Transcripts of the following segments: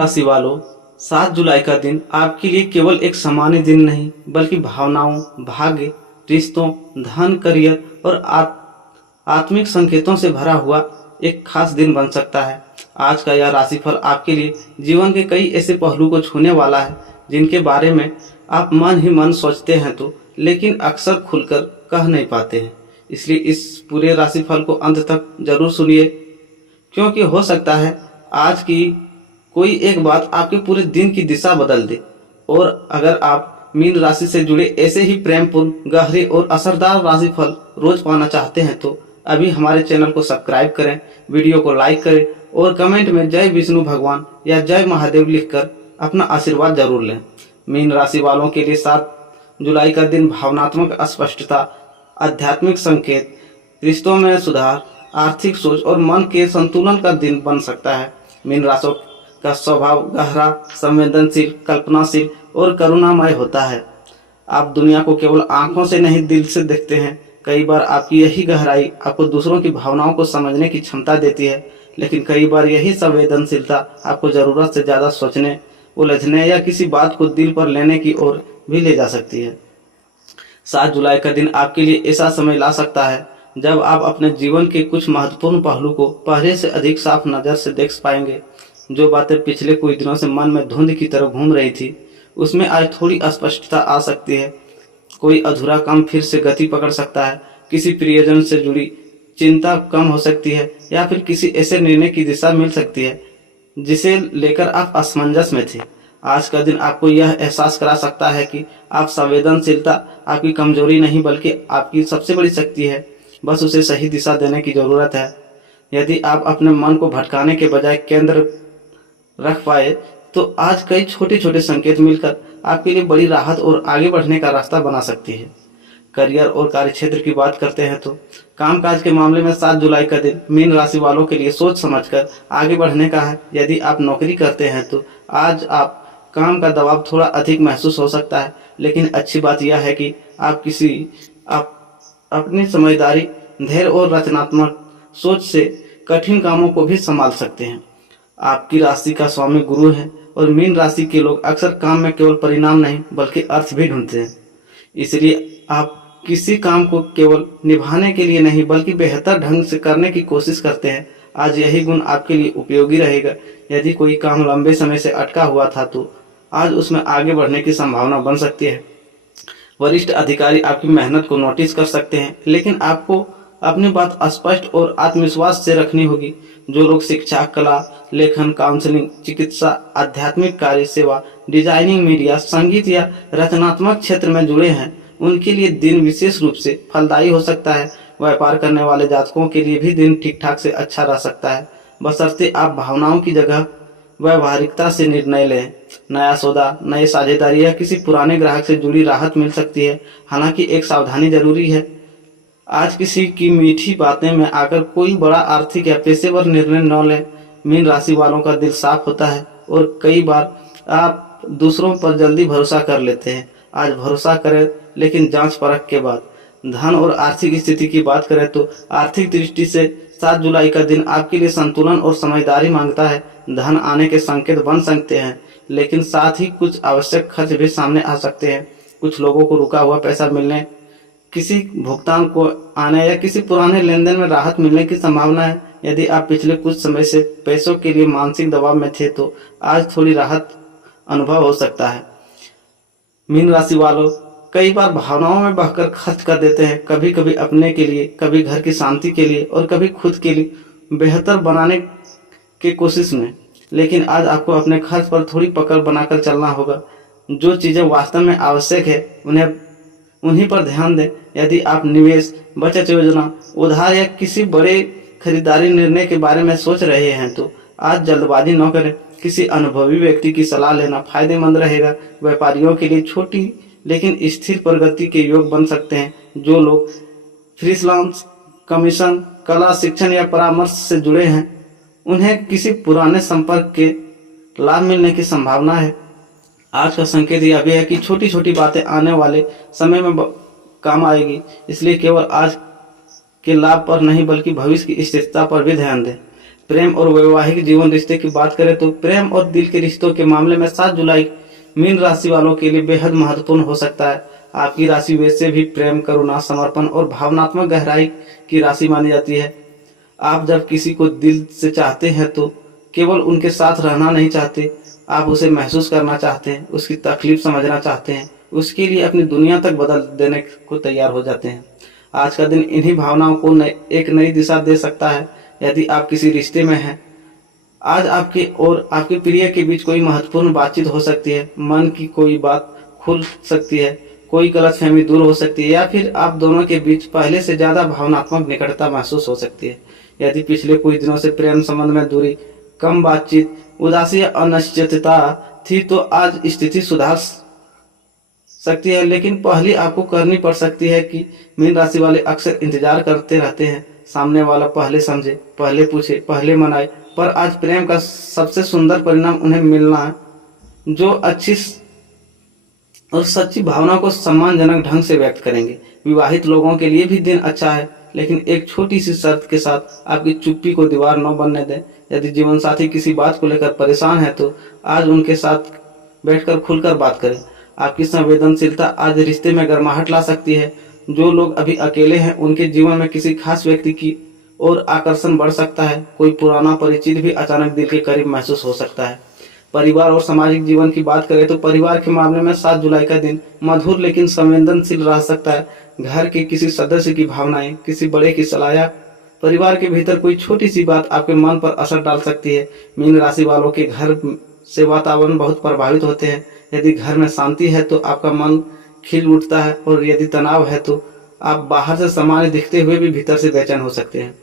राशि वालों, 7 जुलाई का दिन आपके लिए केवल एक सामान्य दिन नहीं बल्कि भावनाओं, भाग्य, रिश्तों, धन, करियर और आत्मिक संकेतों से भरा हुआ एक खास दिन बन सकता है। आज का यह राशिफल आपके लिए जीवन के कई ऐसे पहलू को छूने वाला है जिनके बारे में आप मन ही मन सोचते हैं तो लेकिन अक्सर खुलकर कह नहीं पाते हैं। इसलिए इस पूरे राशिफल को अंत तक जरूर सुनिए, क्योंकि हो सकता है आज की कोई एक बात आपके पूरे दिन की दिशा बदल दे। और अगर आप मीन राशि से जुड़े ऐसे ही प्रेमपूर्ण, गहरे और असरदार राशिफल रोज पाना चाहते हैं तो अभी हमारे चैनल को सब्सक्राइब करें, वीडियो को लाइक करें और कमेंट में जय विष्णु भगवान या जय महादेव लिखकर अपना आशीर्वाद जरूर लें। मीन राशि वालों के लिए 7 जुलाई का दिन भावनात्मक स्पष्टता, आध्यात्मिक संकेत, रिश्तों में सुधार, आर्थिक सोच और मन के संतुलन का दिन बन सकता है। मीन राशि का स्वभाव गहरा, संवेदनशील, कल्पनाशील और करुणामय होता है। आप दुनिया को केवल आंखों से नहीं दिल से देखते हैं। कई बार आपकी यही गहराई आपको दूसरों की भावनाओं को समझने की क्षमता देती है, लेकिन कई बार यही संवेदनशीलता आपको जरूरत से ज्यादा सोचने, उलझने या किसी बात को दिल पर लेने की ओर भी ले जा सकती है। 7 जुलाई का दिन आपके लिए ऐसा समय ला सकता है जब आप अपने जीवन के कुछ महत्वपूर्ण पहलू को पहले से अधिक साफ नजर से देख पाएंगे। जो बातें पिछले कुछ दिनों से मन में धुंध की तरह घूम रही थी, उसमें आज थोड़ी स्पष्टता आ सकती है। कोई अधूरा काम फिर से गति पकड़ सकता है, किसी प्रियजन से जुड़ी चिंता कम हो सकती है या फिर किसी ऐसे निर्णय की दिशा मिल सकती है जिसे लेकर आप असमंजस में थे। आज का दिन आपको यह एहसास करा सकता है कि आप संवेदनशीलता आपकी कमजोरी नहीं बल्कि आपकी सबसे बड़ी शक्ति है। बस उसे सही दिशा देने की जरूरत है। यदि आप अपने मन को भटकाने के बजाय केंद्र रख पाए तो आज कई छोटे छोटे संकेत मिलकर आपके लिए बड़ी राहत और आगे बढ़ने का रास्ता बना सकती है। करियर और कार्यक्षेत्र की बात करते हैं तो कामकाज के मामले में 7 जुलाई का दिन मीन राशि वालों के लिए सोच समझकर आगे बढ़ने का है। यदि आप नौकरी करते हैं तो आज आप काम का दबाव थोड़ा अधिक महसूस हो सकता है, लेकिन अच्छी बात यह है कि आप अपनी समझदारी, धैर्य और रचनात्मक सोच से कठिन कामों को भी संभाल सकते हैं। आपकी राशि का स्वामी गुरु है और मीन राशि के लोग अक्सर काम में केवल परिणाम नहीं बल्कि अर्थ भी ढूंढते हैं। इसलिए आप किसी काम को केवल निभाने के लिए नहीं बल्कि बेहतर ढंग से करने की कोशिश करते हैं। आज यही गुण आपके लिए उपयोगी रहेगा। यदि कोई काम लंबे समय से अटका हुआ था तो आज उसमें आगे बढ़ने की संभावना बन सकती है। वरिष्ठ अधिकारी आपकी मेहनत को नोटिस कर सकते हैं, लेकिन आपको अपनी बात स्पष्ट और आत्मविश्वास से रखनी होगी। जो लोग शिक्षा, कला, लेखन, काउंसलिंग, चिकित्सा, आध्यात्मिक कार्य, सेवा, डिजाइनिंग, मीडिया, संगीत या रचनात्मक क्षेत्र में जुड़े हैं, उनके लिए दिन विशेष रूप से फलदायी हो सकता है। व्यापार करने वाले जातकों के लिए भी दिन ठीक ठाक से अच्छा रह सकता है, बशर्ते आप भावनाओं की जगह व्यवहारिकता से निर्णय लें। नया सौदा, नई साझेदारी या किसी पुराने ग्राहक से जुड़ी राहत मिल सकती है, हालांकि एक सावधानी जरूरी है। आज किसी की मीठी बातें में आकर कोई बड़ा आर्थिक या पेशेवर निर्णय न लें। मीन राशि वालों का दिल साफ होता है और कई बार आप दूसरों पर जल्दी भरोसा कर लेते हैं। आज भरोसा करें, लेकिन जांच परख के बाद। धन और आर्थिक स्थिति की बात करें तो आर्थिक दृष्टि से 7 जुलाई का दिन आपके लिए संतुलन और समझदारी मांगता है। धन आने के संकेत बन सकते हैं, लेकिन साथ ही कुछ आवश्यक खर्च भी सामने आ सकते हैं। कुछ लोगों को रुका हुआ पैसा मिलने, किसी भुगतान को आने या किसी पुराने लेन देन में राहत मिलने की संभावना है। यदि आप पिछले कुछ समय से पैसों के लिए मानसिक दबाव में थे तो आज थोड़ी राहत अनुभव हो सकता है। मीन राशि वालों कई बार भावनाओं में बहकर खर्च कर देते हैं, कभी कभी अपने के लिए, कभी घर की शांति के लिए और कभी खुद के लिए बेहतर बनाने की कोशिश में। लेकिन आज आपको अपने खर्च पर थोड़ी पकड़ बनाकर चलना होगा। जो चीजें वास्तव में आवश्यक है उन्हीं पर ध्यान दें। यदि आप निवेश, बचत योजना, उधार या किसी बड़े खरीदारी निर्णय के बारे में सोच रहे हैं तो आज जल्दबाजी न करें। किसी अनुभवी व्यक्ति की सलाह लेना फायदेमंद रहेगा। व्यापारियों के लिए छोटी लेकिन स्थिर प्रगति के योग बन सकते हैं। जो लोग फ्रीलांस, कमीशन, कला, शिक्षण या परामर्श से जुड़े हैं, उन्हें किसी पुराने संपर्क के लाभ मिलने की संभावना है। आज का संकेत यह भी है कि छोटी छोटी बातें आने वाले समय में काम आएगी, इसलिए केवल आज के लाभ पर नहीं बल्कि भविष्य की स्थिरता पर भी ध्यान दें। प्रेम और वैवाहिक जीवन रिश्ते की बात करें तो प्रेम और दिल के रिश्तों के मामले में 7 जुलाई मीन राशि वालों के लिए बेहद महत्वपूर्ण हो सकता है। आपकी राशि वैसे भी प्रेम, करुणा, समर्पण और भावनात्मक गहराई की राशि मानी जाती है। आप जब किसी को दिल से चाहते हैं तो केवल उनके साथ रहना नहीं चाहते, आप उसे महसूस करना चाहते हैं, उसकी तकलीफ समझना चाहते हैं, उसके लिए अपनी दुनिया तक बदल देने को तैयार हो जाते हैं। आज का दिन इन्हीं भावनाओं को एक नई दिशा दे सकता है। यदि आप किसी रिश्ते में हैं, आज आपके और आपके प्रिय के बीच कोई महत्वपूर्ण बातचीत हो सकती है, मन की कोई बात खुल सकती है, कोई गलतफहमी दूर हो सकती है, या फिर आप दोनों के बीच पहले से ज्यादा भावनात्मक निकटता महसूस हो सकती है। यदि पिछले कुछ दिनों से प्रेम संबंध में दूरी, कम बातचीत, उदासी या अनिश्चितता थी तो आज स्थिति सुधार सकती है, लेकिन पहली आपको करनी पड़ सकती है कि मीन राशि वाले अक्सर इंतजार करते रहते हैं, सामने वाला पहले समझे, पहले पूछे, पहले मनाए। पर आज प्रेम का सबसे सुंदर परिणाम उन्हें मिलना है जो अच्छी और सच्ची भावना को सम्मानजनक ढंग से व्यक्त करेंगे। विवाहित लोगों के लिए भी दिन अच्छा है, लेकिन एक छोटी सी शर्त के साथ, आपकी चुप्पी को दीवार न बनने दें। यदि जीवन साथी किसी बात को लेकर परेशान है तो आज उनके साथ बैठकर खुलकर बात करें। आपकी संवेदनशीलता आज रिश्ते में गर्माहट ला सकती है। जो लोग अभी अकेले हैं उनके जीवन में किसी खास व्यक्ति की और आकर्षण बढ़ सकता है। कोई पुराना परिचित भी अचानक दिल के करीब महसूस हो सकता है। परिवार और सामाजिक जीवन की बात करें तो परिवार के मामले में 7 जुलाई का दिन मधुर लेकिन संवेदनशील रह सकता है। घर के किसी सदस्य की भावनाएं, किसी बड़े की सलाह या परिवार के भीतर कोई छोटी सी बात आपके मन पर असर डाल सकती है। मीन राशि वालों के घर से वातावरण बहुत प्रभावित होते हैं। यदि घर में शांति है तो आपका मन खिल उठता है, और यदि तनाव है तो आप बाहर से सामान्य दिखते हुए भी भीतर से बेचैन हो सकते हैं।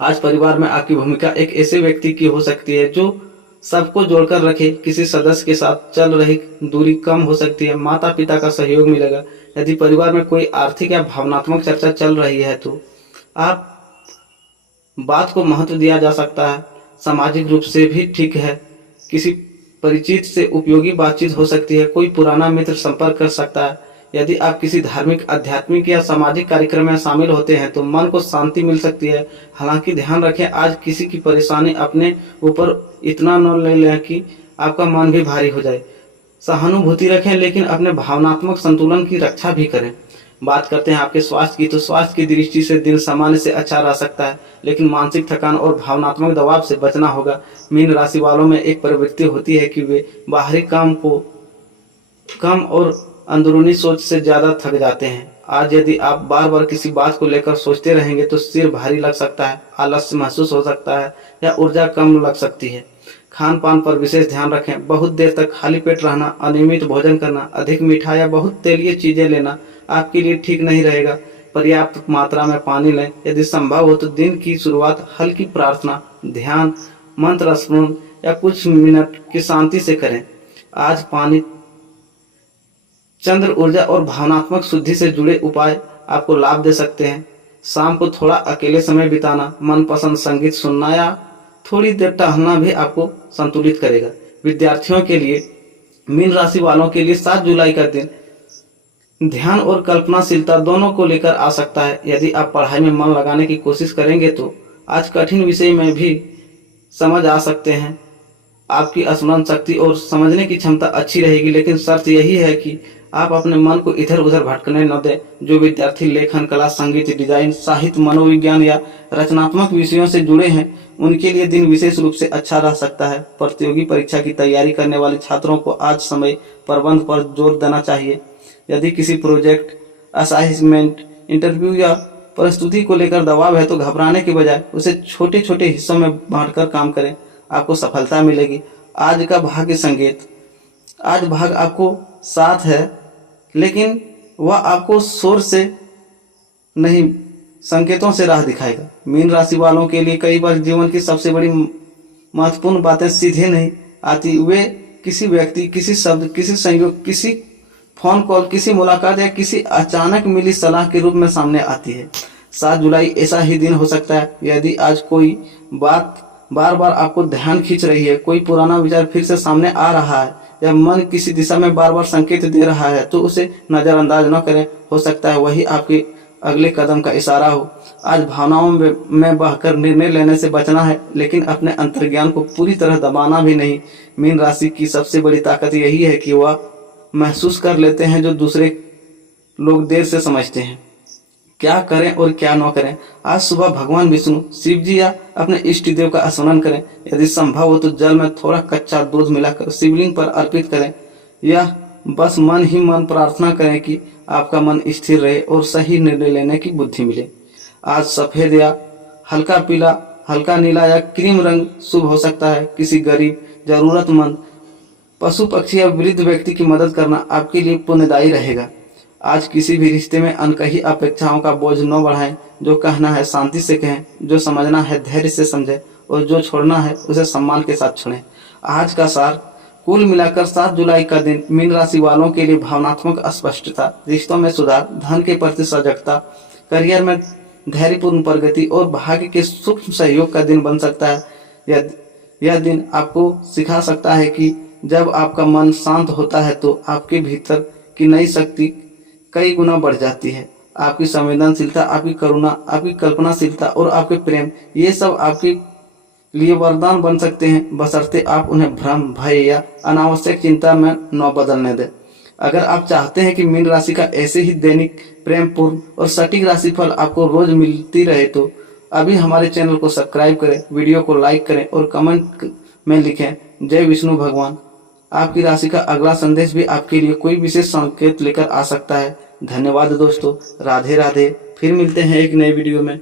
आज परिवार में आपकी भूमिका एक ऐसे व्यक्ति की हो सकती है जो सबको जोड़कर रखे। किसी सदस्य के साथ चल रही दूरी कम हो सकती है, माता पिता का सहयोग मिलेगा। यदि परिवार में कोई आर्थिक या भावनात्मक चर्चा चल रही है तो आप बात को महत्व दिया जा सकता है। सामाजिक रूप से भी ठीक है, किसी परिचित से उपयोगी बातचीत हो सकती है, कोई पुराना मित्र संपर्क कर सकता है। यदि आप किसी धार्मिक, आध्यात्मिक या सामाजिक कार्यक्रम में शामिल होते हैं तो मन को शांति मिल सकती है। हालांकि ध्यान रखें, आज किसी की परेशानी अपने ऊपर इतना न ले लें कि आपका मन भी भारी हो जाए। सहानुभूति रखें, लेकिन अपने भावनात्मक संतुलन की रक्षा भी करें। बात करते हैं आपके स्वास्थ्य की, तो स्वास्थ्य की दृष्टि से दिन सामान्य से अच्छा रह सकता है, लेकिन मानसिक थकान और भावनात्मक दबाव से बचना होगा। मीन राशि वालों में एक प्रवृत्ति होती है कि वे बाहरी काम को कम और अंदरूनी सोच से ज्यादा थक जाते हैं। आज यदि आप बार बार किसी बात को लेकर सोचते रहेंगे तो सिर भारी लग सकता है, आलस्य महसूस हो सकता है या ऊर्जा कम लग सकती है। खान पान पर विशेष ध्यान रखें। बहुत देर तक खाली पेट रहना, अनियमित भोजन करना, अधिक मीठा या बहुत तेलीय चीजें लेना आपके लिए ठीक नहीं रहेगा। पर्याप्त मात्रा में पानी लें। यदि संभव हो तो दिन की शुरुआत हल्की प्रार्थना, ध्यान, मंत्र स्मरण या कुछ मिनट की शांति से करें। आज पानी, चंद्र ऊर्जा और भावनात्मक शुद्धि से जुड़े उपाय आपको लाभ दे सकते हैं। शाम को थोड़ा अकेले समय बिताना, मनपसंद संगीत सुनना या थोड़ी देर टहलना भी आपको संतुलित करेगा। विद्यार्थियों के लिए, मीन राशि वालों के लिए 7 जुलाई का दिन ध्यान और कल्पनाशीलता दोनों को लेकर आ सकता है। यदि आप पढ़ाई में मन लगाने की कोशिश करेंगे तो आज कठिन विषय में भी समझ आ सकते हैं। आपकी स्मरण शक्ति और समझने की क्षमता अच्छी रहेगी, लेकिन शर्त यही है कि आप अपने मन को इधर उधर भटकने न दें। जो विद्यार्थी लेखन, कला, संगीत, डिजाइन, साहित्य, मनोविज्ञान या रचनात्मक विषयों से जुड़े हैं उनके लिए दिन विशेष रूप से अच्छा रह सकता है। प्रतियोगी परीक्षा की तैयारी करने वाले छात्रों को आज समय प्रबंध पर जोर देना चाहिए। यदि किसी प्रोजेक्ट, असाइनमेंट, इंटरव्यू या प्रस्तुति को लेकर दबाव है तो घबराने के बजाय उसे छोटे छोटे हिस्सों में बांटकर काम करें, आपको सफलता मिलेगी। आज का भाग्य संकेत, आज भाग आपको साथ है, लेकिन वह आपको शोर से नहीं, संकेतों से राह दिखाएगा। मीन राशि वालों के लिए कई बार जीवन की सबसे बड़ी महत्वपूर्ण बातें सीधे नहीं आती, वे किसी व्यक्ति, किसी शब्द, किसी संयोग, किसी फोन कॉल, किसी मुलाकात या किसी अचानक मिली सलाह के रूप में सामने आती है। 7 जुलाई ऐसा ही दिन हो सकता है। यदि आज कोई बात बार बार आपको ध्यान खींच रही है, कोई पुराना विचार फिर से सामने आ रहा है या मन किसी दिशा में बार बार संकेत दे रहा है तो उसे नजरअंदाज न करें। हो सकता है वही आपके अगले कदम का इशारा हो। आज भावनाओं में बहकर निर्णय लेने से बचना है, लेकिन अपने अंतर्ज्ञान को पूरी तरह दबाना भी नहीं। मीन राशि की सबसे बड़ी ताकत यही है कि वह महसूस कर लेते हैं जो दूसरे लोग देर से समझते हैं। क्या करें और क्या न करें। आज सुबह भगवान विष्णु, शिव जी या अपने इष्ट देव का स्मरण करें। यदि संभव हो तो जल में थोड़ा कच्चा दूध मिलाकर शिवलिंग पर अर्पित करें। यह बस मन ही मन प्रार्थना करें कि आपका मन स्थिर रहे और सही निर्णय लेने की बुद्धि मिले। आज सफेद या हल्का पीला, हल्का नीला या क्रीम रंग शुभ हो सकता है। किसी गरीब, जरूरतमंद, पशु पक्षी या वृद्ध व्यक्ति की मदद करना आपके लिए पुण्यदायी रहेगा। आज किसी भी रिश्ते में अनकही अपेक्षाओं का बोझ न बढ़ाएं। जो कहना है शांति से कहें, जो समझना है धैर्य से समझें और जो छोड़ना है उसे सम्मान के साथ छोड़ें। आज का सार, कुल मिलाकर 7 जुलाई का दिन मीन राशि वालों के लिए भावनात्मक स्पष्टता, रिश्तों में सुधार, धन के प्रति सजगता, करियर में धैर्यपूर्ण प्रगति और भाग्य के सूक्ष्म सहयोग का दिन बन सकता है। यह दिन आपको सिखा सकता है कि जब आपका मन शांत होता है तो आपके भीतर की नई शक्ति कई गुना बढ़ जाती है। आपकी संवेदनशीलता, आपकी करुणा, आपकी कल्पनाशीलता और आपके प्रेम, ये सब आपके लिए वरदान बन सकते हैं, बशर्ते आप उन्हें भ्रम, भय या अनावश्यक चिंता में न बदलने दें। अगर आप चाहते हैं कि मीन राशि का ऐसे ही दैनिक प्रेमपूर्ण और सटीक राशिफल आपको रोज मिलती रहे तो अभी हमारे चैनल को सब्सक्राइब करें, वीडियो को लाइक करें और कमेंट में लिखें जय विष्णु भगवान। आपकी राशि का अगला संदेश भी आपके लिए कोई विशेष संकेत लेकर आ सकता है। धन्यवाद दोस्तों, राधे राधे। फिर मिलते हैं एक नए वीडियो में।